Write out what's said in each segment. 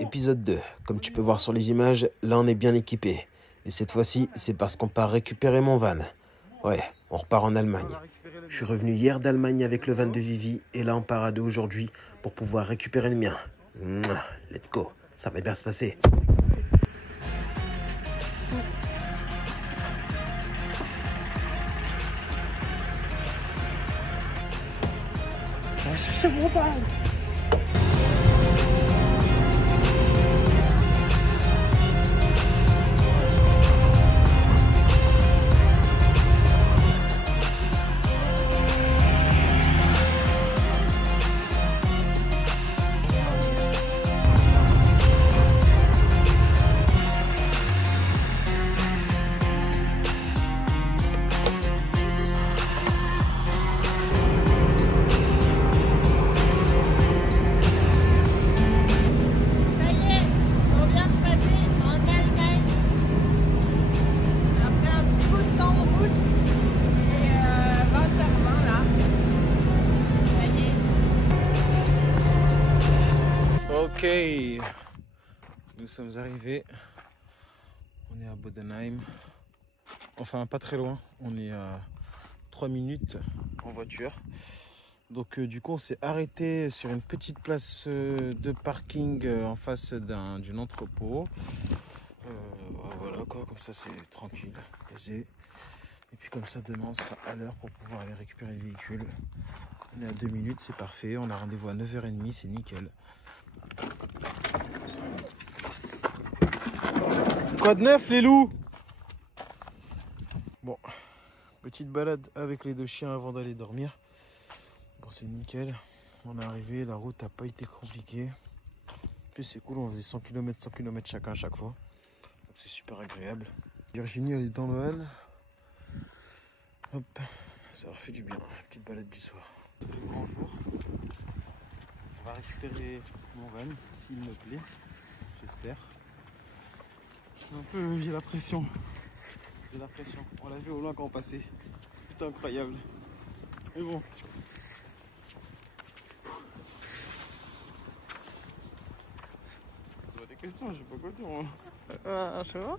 Épisode 2. Comme tu peux voir sur les images, là on est bien équipé. Et cette fois-ci, c'est parce qu'on part récupérer mon van. Ouais, on repart en Allemagne. Je suis revenu hier d'Allemagne avec le van de Vivi et là on part à deux aujourd'hui pour pouvoir récupérer le mien. Let's go, ça va bien se passer. On va chercher mon van. Ok, nous sommes arrivés, on est à Bodenheim, enfin pas très loin, on est à 3 minutes en voiture. Donc du coup on s'est arrêté sur une petite place de parking en face d'un entrepôt. Voilà quoi, comme ça c'est tranquille, posé. Et puis comme ça demain on sera à l'heure pour pouvoir aller récupérer le véhicule. On est à 2 minutes, c'est parfait, on a rendez-vous à 9h30, c'est nickel. Quoi de neuf les loups? Bon, petite balade avec les deux chiens avant d'aller dormir. Bon, c'est nickel, on est arrivé, la route n'a pas été compliquée. En plus c'est cool, on faisait 100 km chacun à chaque fois. Donc c'est super agréable. Virginie elle est dans le van. Hop, ça leur fait du bien, petite balade du soir. Bonjour. On va récupérer mon van, s'il me plaît, j'espère. J'ai la pression. On l'a vu au loin quand on passait. Putain, incroyable. Mais bon. Tu vois des questions, je sais pas quoi dire. Moi. Ah, ça va?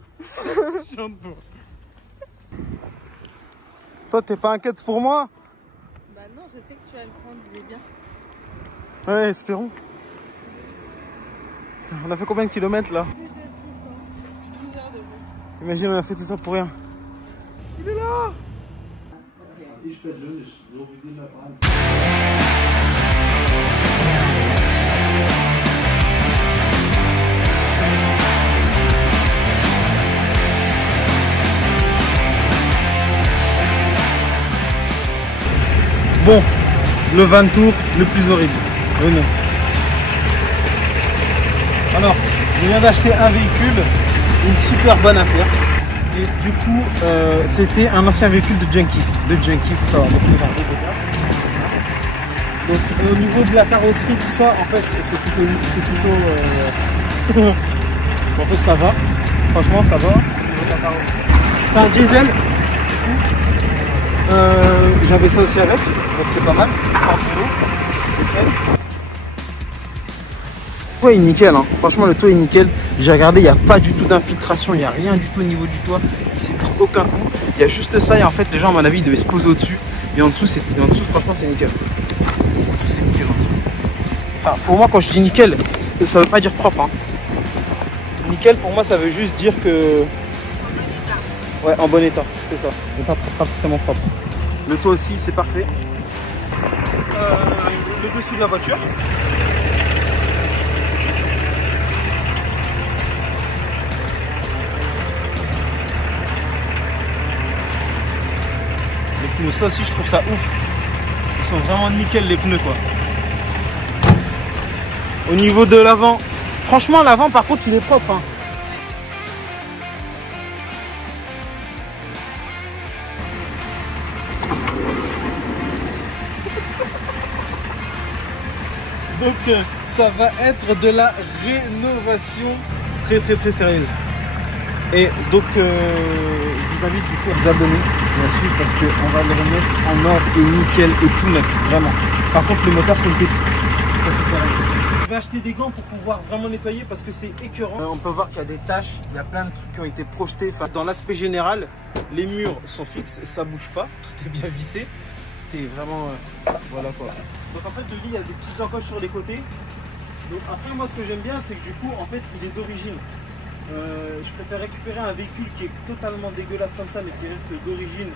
Chante-moi. Toi, t'es pas inquiète pour moi? Bah non, je sais que tu vas le prendre, il est bien. Ouais, espérons. Putain, on a fait combien de kilomètres là? Plus de 6 ans. 12 heures de route. Imagine, on a fait tout ça pour rien. Il est là! Ich persönlich, so wie Sie da fahren. Bon, le van tour le plus horrible. Venez. Alors, je viens d'acheter un véhicule, une super bonne affaire. Et du coup, c'était un ancien véhicule de Junkie. Faut savoir. Donc, au niveau de la carrosserie, tout ça, en fait, c'est plutôt en fait, ça va. Franchement, ça va. C'est un diesel. J'avais ça aussi avec, donc c'est pas mal. Le toit est nickel, hein. Franchement le toit est nickel. J'ai regardé, il n'y a pas du tout d'infiltration, il n'y a rien du tout au niveau du toit. Il s'est pris aucun coup. Il y a juste ça et en fait les gens à mon avis ils devaient se poser au-dessus. Et en dessous franchement c'est nickel. En dessous c'est nickel en dessous. Enfin pour moi quand je dis nickel, ça veut pas dire propre. Hein. Nickel pour moi ça veut juste dire que... Ouais, en bon état, c'est ça. Mais pas forcément propre. Le toit aussi, c'est parfait. Le dessus de la voiture. Les pneus, ça aussi, je trouve ça ouf. Ils sont vraiment nickel, les pneus, quoi. Au niveau de l'avant, franchement, l'avant, par contre, il est propre. Hein. Donc ça va être de la rénovation très sérieuse. Et donc je vous invite du coup à vous abonner bien sûr parce qu'on va le remettre en ordre et nickel et tout neuf, vraiment. Par contre le moteur c'est une pépite. vais acheter des gants pour pouvoir vraiment nettoyer parce que c'est écœurant. On peut voir qu'il y a des taches, il y a plein de trucs qui ont été projetés. Enfin, dans l'aspect général, les murs sont fixes, ça bouge pas, tout est bien vissé. C'est vraiment... voilà quoi. Donc en fait, le lit, il y a des petites encoches sur les côtés. Donc après, moi, ce que j'aime bien, c'est que du coup, en fait, il est d'origine. Je préfère récupérer un véhicule qui est totalement dégueulasse comme ça, mais qui reste d'origine.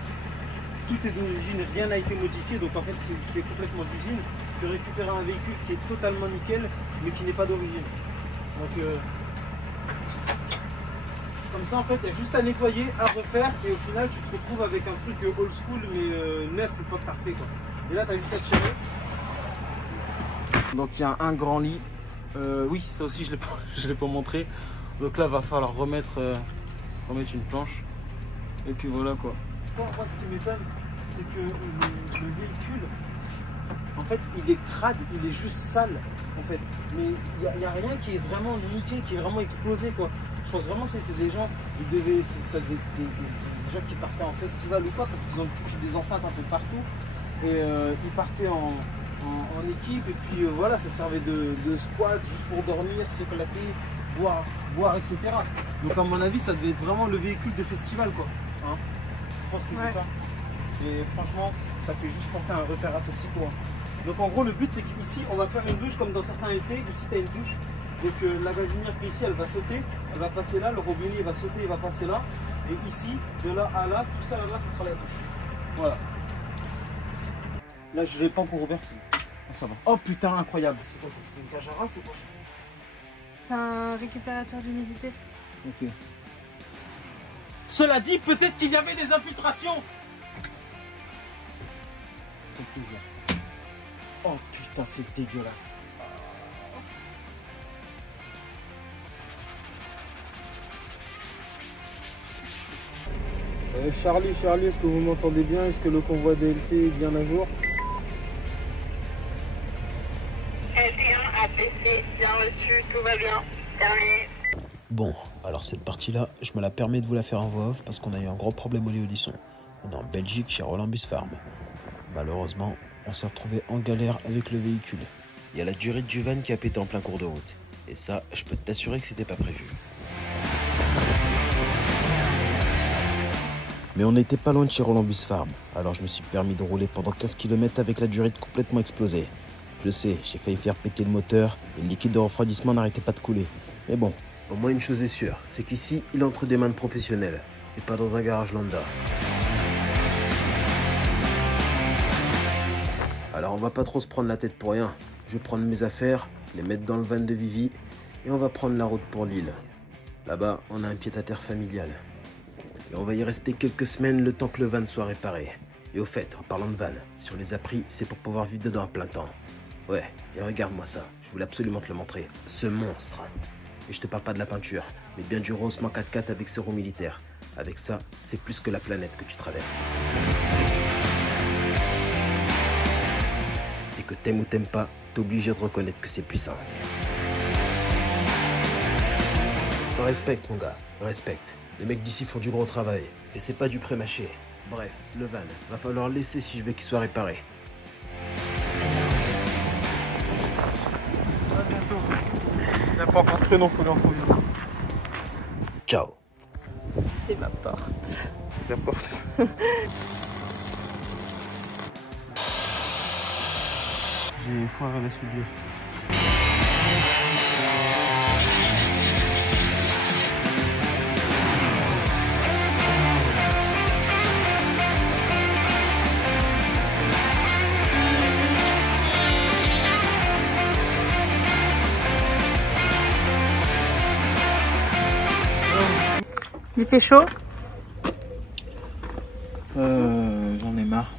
Tout est d'origine, rien n'a été modifié, donc en fait c'est complètement d'usine, que récupérer un véhicule qui est totalement nickel, mais qui n'est pas d'origine. Donc comme ça en fait, il y a juste à nettoyer, à refaire, et au final tu te retrouves avec un truc old school, mais neuf une fois que tu as refait quoi. Et là tu as juste à tirer. Donc il y a un grand lit. Oui, ça aussi je ne l'ai pas montré. Donc là il va falloir remettre une planche. Et puis voilà quoi. Moi ce qui m'étonne, c'est que le véhicule, en fait, il est crade, il est juste sale, en fait. Mais il n'y a rien qui est vraiment niqué, qui est vraiment explosé, quoi. Je pense vraiment que c'était des gens, des gens qui partaient en festival ou quoi, parce qu'ils ont foutu des enceintes un peu partout. Et ils partaient en équipe, et puis voilà, ça servait de squat, juste pour dormir, s'éclater, boire, etc. Donc à mon avis, ça devait être vraiment le véhicule de festival, quoi. Hein, je pense que c'est ça. Et franchement, ça fait juste penser à un repère à toxico. Hein. Donc en gros, le but c'est qu'ici, on va faire une douche comme dans certains étés. Ici, tu as une douche. Donc la gazinière qui est ici, elle va sauter. Elle va passer là. Le robinet, il va sauter, il va passer là. Et ici, de là à là, tout ça là-bas, ça sera la douche. Voilà. Là, je ne l'ai pas encore ouvert. Ah, ça va. Oh putain, incroyable. C'est quoi ça? C'est une cage à rats? C'est quoi ça? C'est un récupérateur d'humidité. Ok. Cela dit, peut-être qu'il y avait des infiltrations. Oh putain, c'est dégueulasse. Charlie, est-ce que vous m'entendez bien? Est-ce que le convoi DLT est bien à jour? LT1, APC, bien reçu, tout va bien, terminé. Bon, alors cette partie-là, je me la permets de vous la faire en voix off parce qu'on a eu un gros problème au niveau du son. On est en Belgique chez Roland Bus Farm. Malheureusement, on s'est retrouvé en galère avec le véhicule. Il y a la durite du van qui a pété en plein cours de route. Et ça, je peux t'assurer que c'était pas prévu. Mais on n'était pas loin de chez Roland Bus Farm, alors je me suis permis de rouler pendant 15 km avec la durite complètement explosée. Je sais, j'ai failli faire péter le moteur et le liquide de refroidissement n'arrêtait pas de couler. Mais bon, au moins une chose est sûre, c'est qu'ici, il est entre des mains de professionnels et pas dans un garage lambda. Alors on va pas trop se prendre la tête pour rien. Je vais prendre mes affaires, les mettre dans le van de Vivi et on va prendre la route pour Lille. Là-bas, on a un pied-à-terre familial. Et on va y rester quelques semaines le temps que le van soit réparé. Et au fait, en parlant de van, si on les a pris, c'est pour pouvoir vivre dedans à plein temps. Ouais, et regarde-moi ça, je voulais absolument te le montrer. Ce monstre. Et je te parle pas de la peinture, mais bien du Roseman 4x4 avec ses roues militaires. Avec ça, c'est plus que la planète que tu traverses. Et que t'aimes ou t'aimes pas, t'es obligé de reconnaître que c'est puissant. Respecte mon gars, respecte. Les mecs d'ici font du gros travail. Et c'est pas du pré-mâché. Bref, le van, va falloir le laisser si je veux qu'il soit réparé. À bientôt. Il n'a pas encore très long, faut lui en trouver. Ciao. C'est ma porte. C'est la porte. J'ai foiré la soudure. Il fait chaud? J'en ai marre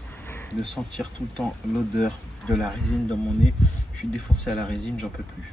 de sentir tout le temps l'odeur de la résine dans mon nez. Je suis défoncé à la résine, j'en peux plus.